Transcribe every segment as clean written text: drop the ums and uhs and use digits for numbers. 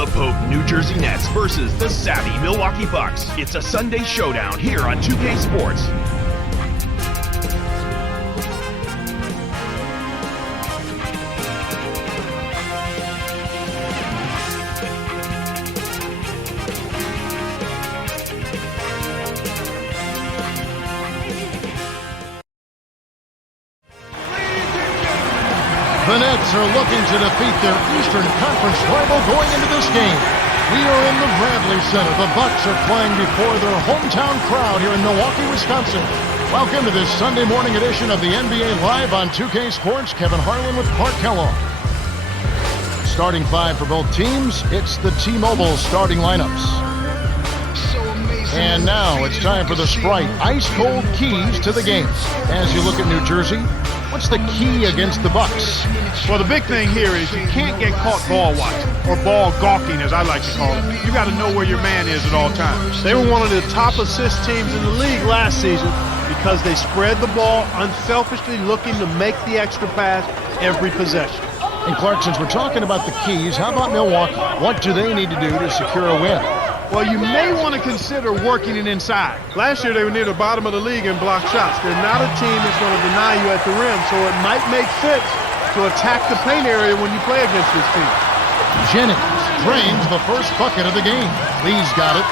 The potent New Jersey Nets versus the savvy Milwaukee Bucks. It's a Sunday showdown here on 2K Sports. The Nets are looking to defeat their Eastern Conference rival going into this game. We are in the Bradley Center. The Bucks are playing before their hometown crowd here in Milwaukee, Wisconsin. Welcome to this Sunday morning edition of the NBA Live on 2K Sports. Kevin Harlan with Clark Kellogg. Starting five for both teams, it's the T-Mobile starting lineups. And now it's time for the Sprite ice-cold keys to the game. As you look at New Jersey, what's the key against the Bucks? Well, the big thing here is you can't get caught ball watching, or ball gawking, as I like to call it. You got to know where your man is at all times. They were one of the top assist teams in the league last season because they spread the ball unselfishly, looking to make the extra pass every possession. And Clark, since we're talking about the keys, how about Milwaukee? What do they need to do to secure a win? Well, you may want to consider working it inside. Last year, they were near the bottom of the league in block shots. They're not a team that's going to deny you at the rim, so it might make sense to attack the paint area when you play against this team. Jennings drains the first bucket of the game. Lee's got it.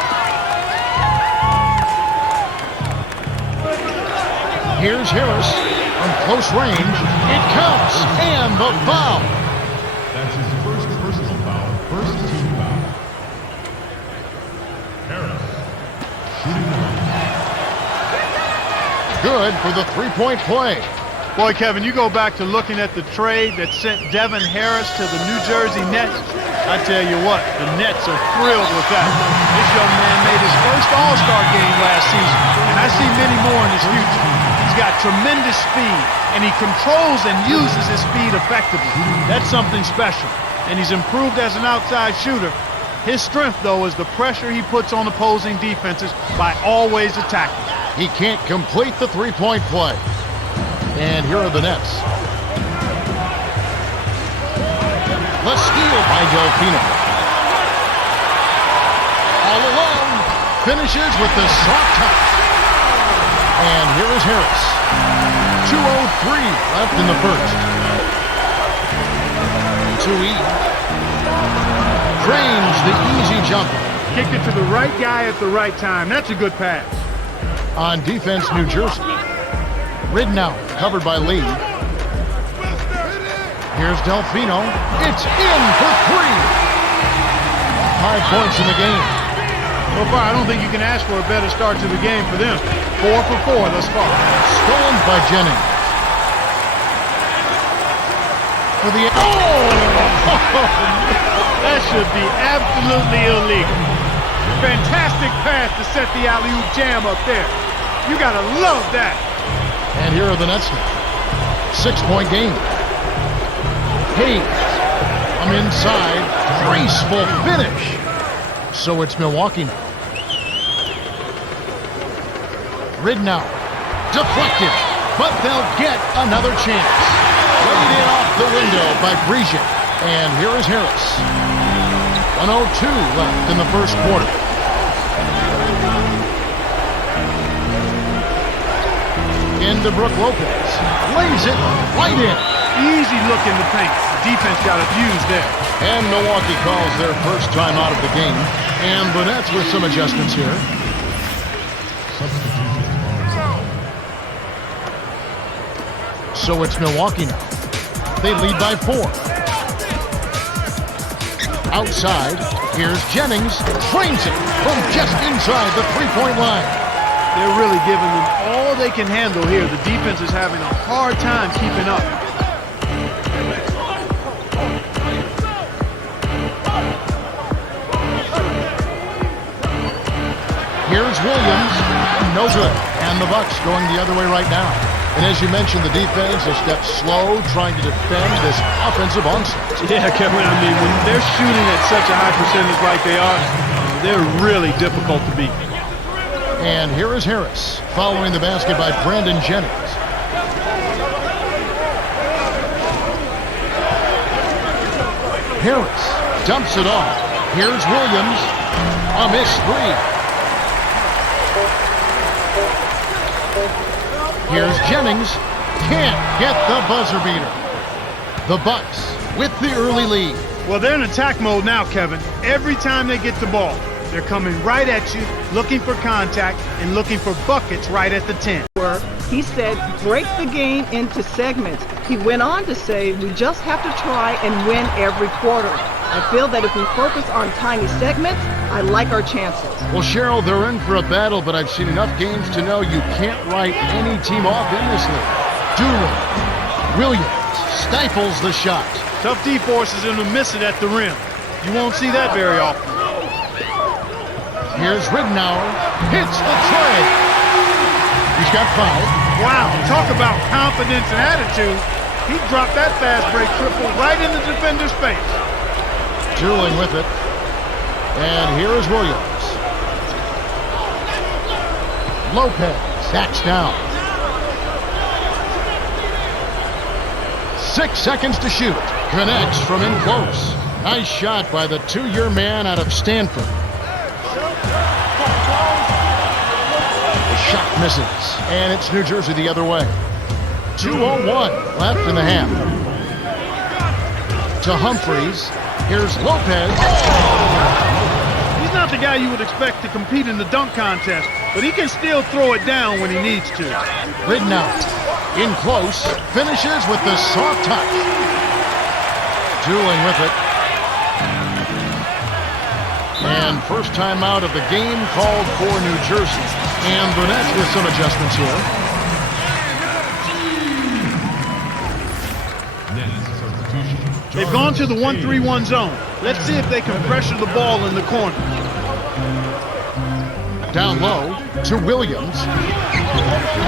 Here's Harris from close range. It counts, and the foul. That's his first personal foul, first team foul. Harris, shooting Good for the three-point play. Boy, Kevin, you go back to looking at the trade that sent Devin Harris to the New Jersey Nets. I tell you what, the Nets are thrilled with that. This young man made his first All-Star game last season, and I see many more in his future. He's got tremendous speed, and he controls and uses his speed effectively. That's something special, and he's improved as an outside shooter. His strength, though, is the pressure he puts on opposing defenses by always attacking. He can't complete the three-point play. And here are the Nets. The steal by Delfino. All alone. Finishes with the soft touch. And here is Harris. 2:03 left in the first. 2E. Drains the easy jumper. Kicked it to the right guy at the right time. That's a good pass. On defense, New Jersey. Ridnow, covered by Lee. Here's Delfino. It's in for three. 5 points in the game. So far, I don't think you can ask for a better start to the game for them. 4 for 4 thus far. Stolen by Jennings. For the... Oh! That should be absolutely illegal. Fantastic pass to set the alley-oop jam up there. You gotta love that. And here are the Nets now. 6-point game. Hayes from inside. Graceful finish. So it's Milwaukee now. Ridnow. Deflected. But they'll get another chance. Laid in off the window by Brigitte. And here is Harris. 1:02 left in the first quarter. Into Brook Lopez. Lays it right in. Easy look in the paint. The defense got abused there. And Milwaukee calls their first time out of the game. And the Nets with some adjustments here. So it's Milwaukee now. They lead by 4. Outside, here's Jennings. Trains it from just inside the three-point line. They're really giving them all they can handle here. The defense is having a hard time keeping up. Here's Williams. No good. And the Bucks going the other way right now. And as you mentioned, the defense a step slow, trying to defend this offensive onslaught. Yeah, Kevin, I mean, when they're shooting at such a high percentage like they are, they're really difficult to beat. And here is Harris, following the basket by Brandon Jennings. Harris dumps it off. Here's Williams. A missed three. Here's Jennings. Can't get the buzzer beater. The Bucks with the early lead. Well, they're in attack mode now, Kevin. Every time they get the ball, they're coming right at you, looking for contact and looking for buckets right at the 10. He said, break the game into segments. He went on to say, we just have to try and win every quarter. I feel that if we focus on tiny segments, I like our chances. Well, Cheryl, they're in for a battle, but I've seen enough games to know you can't write any team off in this league. Doolin. Williams stifles the shot. Tough D-forces are going to miss it at the rim. You won't see that very often. Here's Ridnour. Hits the tray. He's got 5. Wow, talk about confidence and attitude. He dropped that fast break triple right in the defender's face. Doolin with it. And here is Williams. Lopez backs down. 6 seconds to shoot. Connects from in close. Nice shot by the 2-year man out of Stanford. The shot misses. And it's New Jersey the other way. 2:01 left in the half. To Humphries. Here's Lopez. He's not the guy you would expect to compete in the dunk contest, but he can still throw it down when he needs to. Ridnour in close, finishes with the soft touch. Doolin with it. And first time out of the game called for New Jersey. And the Nets with some adjustments here. They've gone to the 1-3-1 zone. Let's see if they can pressure the ball in the corner. Down low to Williams.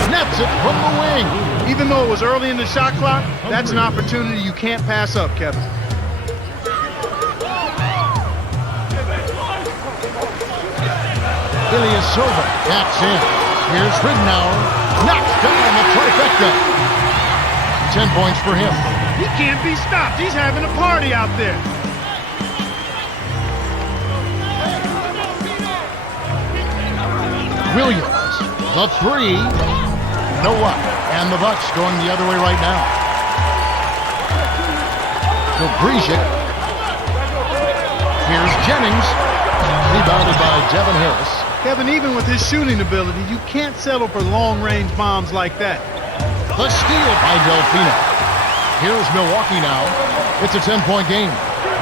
Nets it from the wing. Even though it was early in the shot clock, that's an opportunity you can't pass up, Kevin. Ilyasova backs in. Here's Ridnour. Knocks down the trifecta. 10 points for him. He can't be stopped. He's having a party out there. Williams, the 3. No up. And the Bucks going the other way right now. To Brizic. Here's Jennings. Rebounded by Devin Harris. Kevin, even with his shooting ability, you can't settle for long-range bombs like that. The steal by Delfino. Here's Milwaukee now. It's a 10-point game.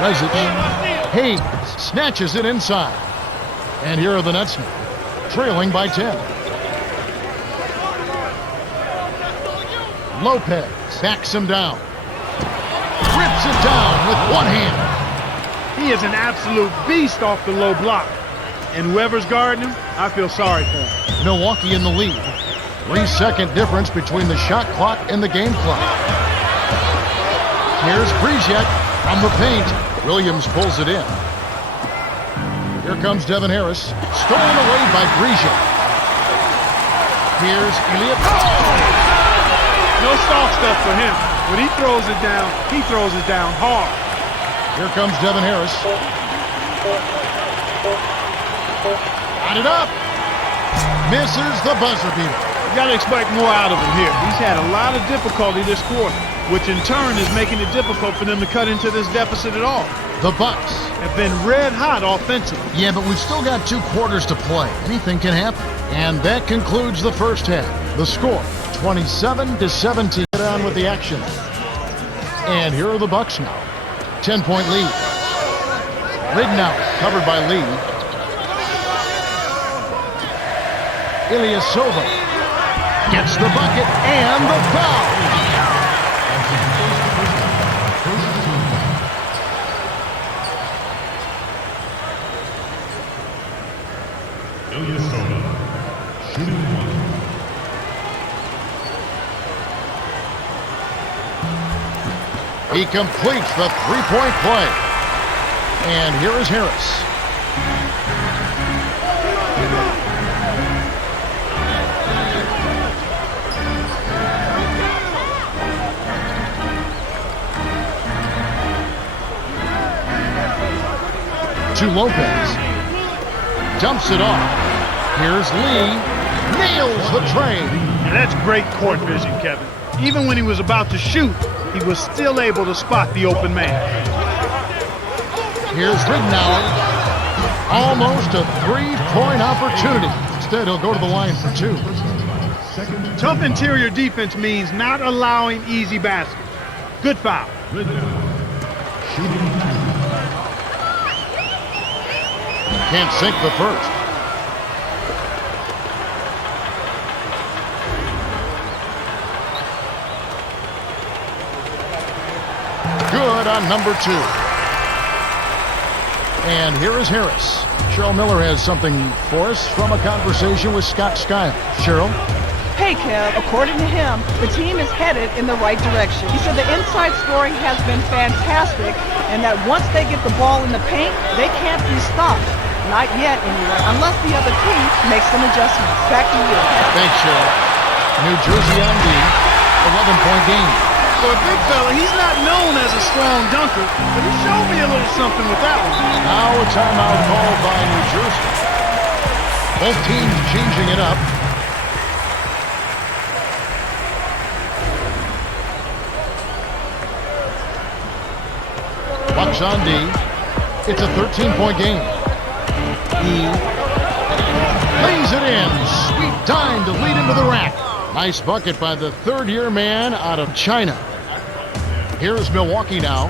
Rezic. Hayes snatches it inside. And here are the Nets now, trailing by 10. Lopez backs him down. Rips it down with one hand. He is an absolute beast off the low block. And whoever's guarding him, I feel sorry for him. Milwaukee in the lead. 3-second difference between the shot clock and the game clock. Here's Brizic from the paint. Williams pulls it in. Here comes Devin Harris. Stolen away by Brizic. Here's Elliott. No soft stuff for him. When he throws it down hard. Here comes Devin Harris. Got it up. Misses the buzzer beater. You got to expect more out of him here. He's had a lot of difficulty this quarter, which in turn is making it difficult for them to cut into this deficit at all. The Bucks have been red hot offensively. Yeah, but we've still got 2 quarters to play. Anything can happen. And that concludes the first half. The score, 27-17. Get on with the action. And here are the Bucks now. 10-point lead. Ridnour covered by Lee. Ilyasova gets the bucket and the foul. Ilyasova, shooting 1. He completes the 3-point play. And here is Harris. to Lopez. Dumps it off. Here's Lee. Nails the trade. And that's great court vision, Kevin. Even when he was about to shoot, he was still able to spot the open man. Here's Ridnour. Almost a three-point opportunity. Instead, he'll go to the line for two. Tough interior defense means not allowing easy baskets. Good foul. Can't sink the first. Good on number two. And here is Harris. Cheryl Miller has something for us from a conversation with Scott Skiles. Cheryl? Hey, Kev, according to him, the team is headed in the right direction. He said the inside scoring has been fantastic and that once they get the ball in the paint, they can't be stopped. Not yet, anyway, unless the other team makes some adjustments. Back to you. Thanks, Cheryl. New Jersey on the 11-point game. For a big fella, he's not known as a strong dunker, but he showed me a little something with that one. Now a timeout called by New Jersey. Both teams changing it up. Bucks on D. It's a 13-point game. He lays it in. Sweet dime to lead into the rack. Nice bucket by the third-year man out of China. Here's Milwaukee now.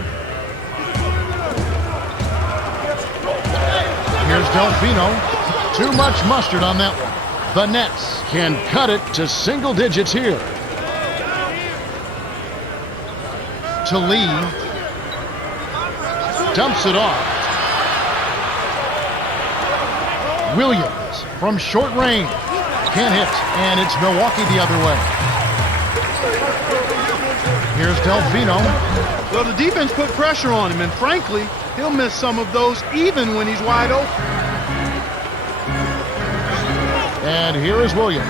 Here's Delfino. Too much mustard on that one. The Nets can cut it to single digits here. To Lee. Dumps it off. Williams from short range. Can't hit, and it's Milwaukee the other way. Here's Delfino. Well, the defense put pressure on him, and frankly, he'll miss some of those even when he's wide open. And here is Williams.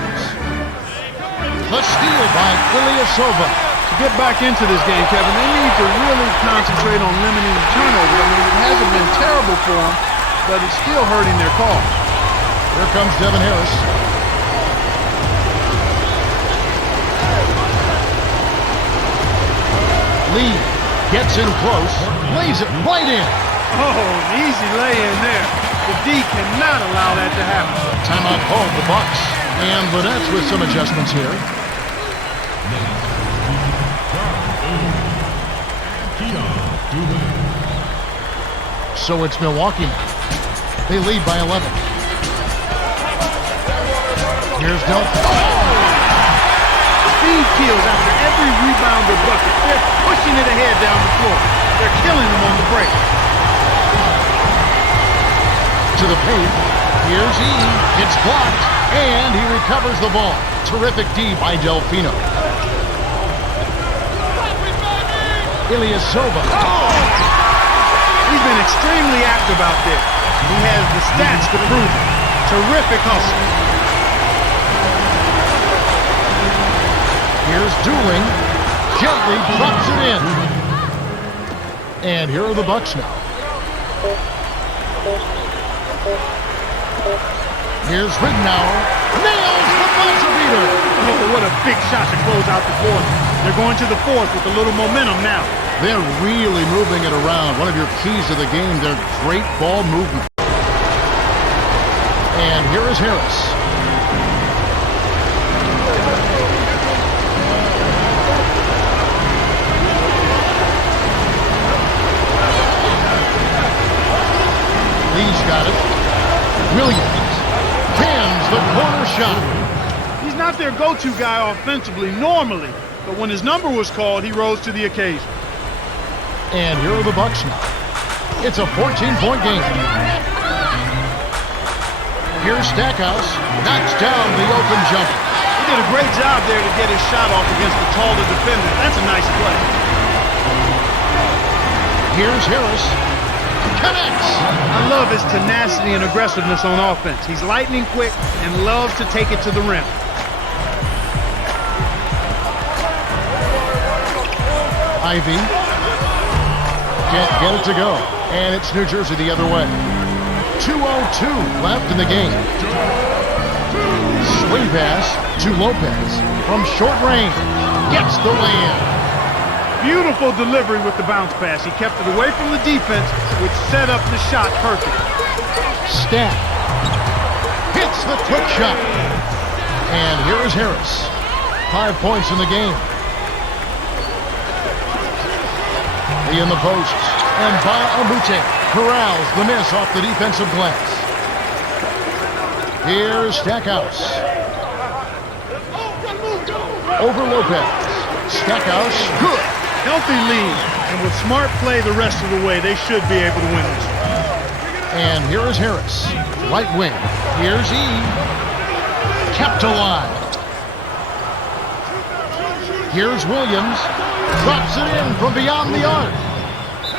The steal by Ilyasova. To get back into this game, Kevin, they need to really concentrate on limiting the turnovers. I mean, it hasn't been terrible for them, but it's still hurting their cause. Here comes Devin Harris. Lee gets in close, lays it right in. Oh, an easy lay in there. The D cannot allow that to happen. Timeout called the Bucks. And the Nets with some adjustments here. So it's Milwaukee now. They lead by 11. Here's Delfino. Speed kills after every rebound or bucket. They're pushing it ahead down the floor. They're killing them on the break. To the paint. Here's E. It's blocked. And he recovers the ball. Terrific D by Delfino. Ilyasova. Oh! He's been extremely active out there. He has the stats to prove it. Terrific hustle. Here's Dooling. Gently drops it in. And here are the Bucks now. Here's Ridnour. Nails the buzzer beater. Oh, what a big shot to close out the fourth. They're going to the fourth with a little momentum now. They're really moving it around. One of your keys of the game, their great ball movement. And here is Harris. Lee's got it. Williams cans the corner shot. He's not their go-to guy offensively normally, but when his number was called, he rose to the occasion. And here are the Bucks now. It's a 14-point game. Here's Stackhouse. Knocks down the open jumper. He did a great job there to get his shot off against the taller defender. That's a nice play. Here's Harris. Connects. I love his tenacity and aggressiveness on offense. He's lightning quick and loves to take it to the rim. Ivy can't get it to go. And it's New Jersey the other way. 2:02 left in the game. Swing pass to Lopez from short range. Gets the lay-in. Beautiful delivery with the bounce pass. He kept it away from the defense, which set up the shot perfect. Stack hits the quick shot. And here is Harris. 5 points in the game. In the posts. And Baamute corrals the miss off the defensive glass. Here's Stackhouse. Over Lopez. Stackhouse, good. Healthy lead. And with smart play the rest of the way, they should be able to win this. And here is Harris. Right wing. Here's E. Kept alive. Here's Williams. Drops it in from beyond the arc.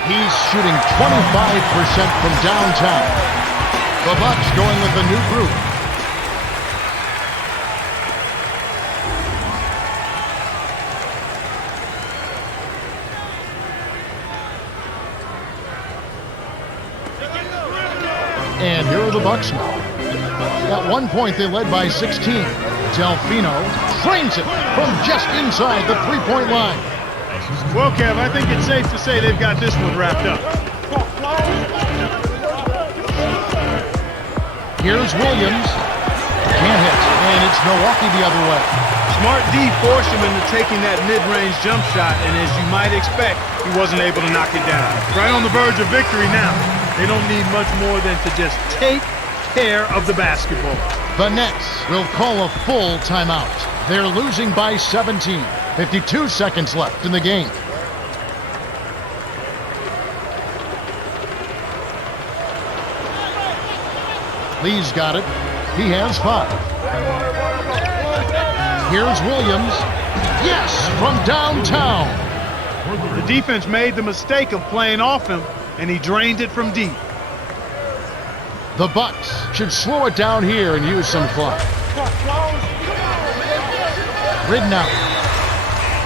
He's shooting 25% from downtown. The Bucks going with a new group. And here are the Bucks now. At one point, they led by 16. Delfino frames it from just inside the three-point line. Well, Kev, I think it's safe to say they've got this one wrapped up. Here's Williams. Can't hit, and it's Milwaukee the other way. Smart D forced him into taking that mid-range jump shot, and as you might expect, he wasn't able to knock it down. Right on the verge of victory now. They don't need much more than to just take care of the basketball. The Nets will call a full timeout. They're losing by 17. 52 seconds left in the game. Lee's got it. He has 5. Here's Williams. Yes, from downtown. The defense made the mistake of playing off him, and he drained it from deep. The Bucks should slow it down here and use some clock. Ridnour.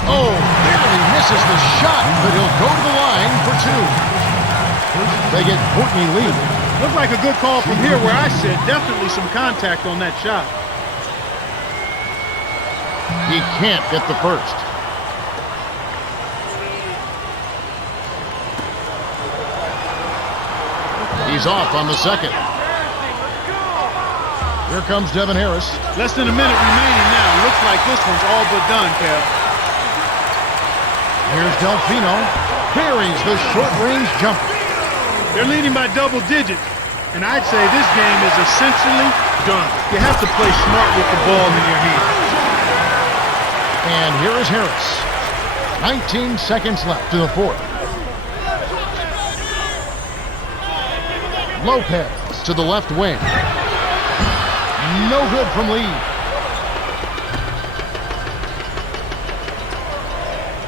Oh, barely misses the shot, but he'll go to the line for 2. They get Courtney Lee. Looked like a good call from here where I sit. Definitely some contact on that shot. He can't get the first. He's off on the second. Here comes Devin Harris. Less than a minute remaining now. Looks like this one's all but done, Kev. Here's Delfino. Buries the short-range jumper. They're leading by double digits, and I'd say this game is essentially done. You have to play smart with the ball in your hand. And here is Harris. 19 seconds left in the fourth. Lopez to the left wing. No good from Lee.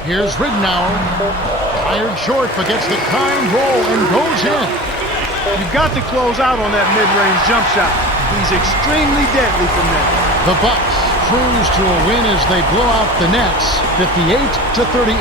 Here's Ridnour. Fired short, but gets the kind roll and goes in. You've got to close out on that mid-range jump shot. He's extremely deadly from there. The Bucks cruise to a win as they blow out the Nets 58-38.